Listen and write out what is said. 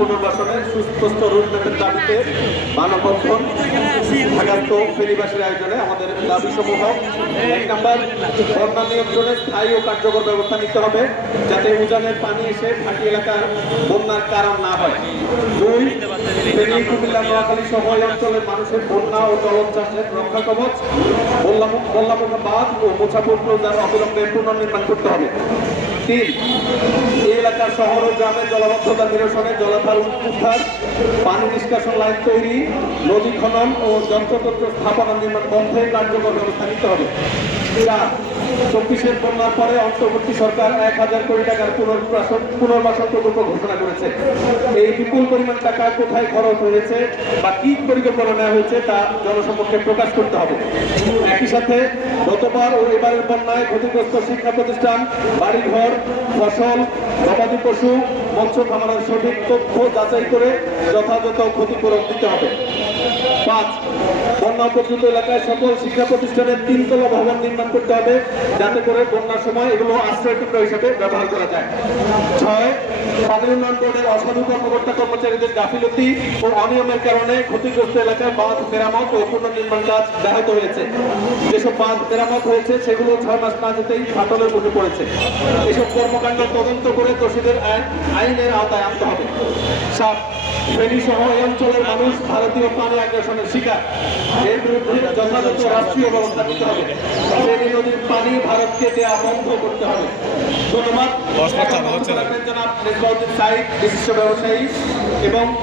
পুনর্বাসনের সুস্পষ্ট রোডম্যাপের দাবিতে মানববন্ধন ঢাকাস্থ ফেনীবাসীর আয়োজনে আমাদের দাবিসমূহ: 1 নম্বর, বন্যা নিয়ন্ত্রণে স্থায়ী ও কার্যকর ব্যবস্থা নিতে হবে যাতে উজানের পানি এসে ঘাটি এলাকার বন্যার কারণ না হয়। 2, ফেনী, কুমিল্লা, নোয়াখালী সহ এই অঞ্চলের মানুষের বন্যা ও জলোচ্ছ্বাসের রক্ষা কবচ মোল্লামুখা বাঁধ ও মুছাপুর প্রজার অবিলম্বে পুনর্নির্মাণ করতে হবে। 3, এই এলাকার শহর ও গ্রামের জলাবদ্ধতা নিরসনে জলাধার উদ্ধার, পানি নিষ্কাশন লাইন তৈরি, নদী খনন ও যন্ত্রতন্ত্র স্থাপনা নির্মাণ বন্ধে কার্যকর ব্যবস্থা নিতে হবে। 4, 24-এর বন্যার পরে অন্তর্বর্তী সরকার 1000 কোটি টাকার পুনর্বাসন প্রকল্প ঘোষণা করেছে। এই বিপুল পরিমাণ টাকা কোথায় খরচ হয়েছে বা কি পরিকল্পনা নেওয়া হয়েছে তা জনসমক্ষে প্রকাশ করতে হবে। একই সাথে গতবার ও এবারের বন্যায় ক্ষতিগ্রস্ত শিক্ষা প্রতিষ্ঠান, বাড়িঘর, ফসল, গবাদি পশু, মৎস্য খামারের সঠিক তথ্য যাচাই করে যথাযথ ক্ষতিপূরণ দিতে হবে। 5, বন্যা উপকূল এলাকায় সকল শিক্ষা প্রতিষ্ঠানের 3 তলা ভবন নির্মাণ করতে হবে যাতে করে বন্যার সময় এগুলো আশ্রয় কেন্দ্র হিসেবে ব্যবহার করা যায়। 6, পানি উন্নয়ন বোর্ডের অসাধু কর্মকর্তা কর্মচারীদের গাফিলতি ও অনিয়মের কারণে ক্ষতিগ্রস্ত এলাকায় বাঁধ মেরামত ও পুনর্নির্মাণ কাজ ব্যাহত হয়েছে। যেসব বাঁধ মেরামত হয়েছে সেগুলো 6 মাস না যেতেই ফাটলের মুখে পড়েছে। এসব কর্মকাণ্ড তদন্ত করে দোষীদের আইনের আওতায় আনতে হবে। 7, ফেনী সহ এই অঞ্চলের মানুষ ভারতীয় পানি আগ্রাসনের শিকার, এর বিরুদ্ধে যথাযথ রাষ্ট্রীয় ব্যবস্থা নিতে হবে। ফেনী নদীর পানি ভারতকে দেওয়া বন্ধ করতে হবে। ধন্যবাদ। জনাব মেজবাউদ্দিন সাইদ, বিশিষ্ট ব্যবসায়ী এবং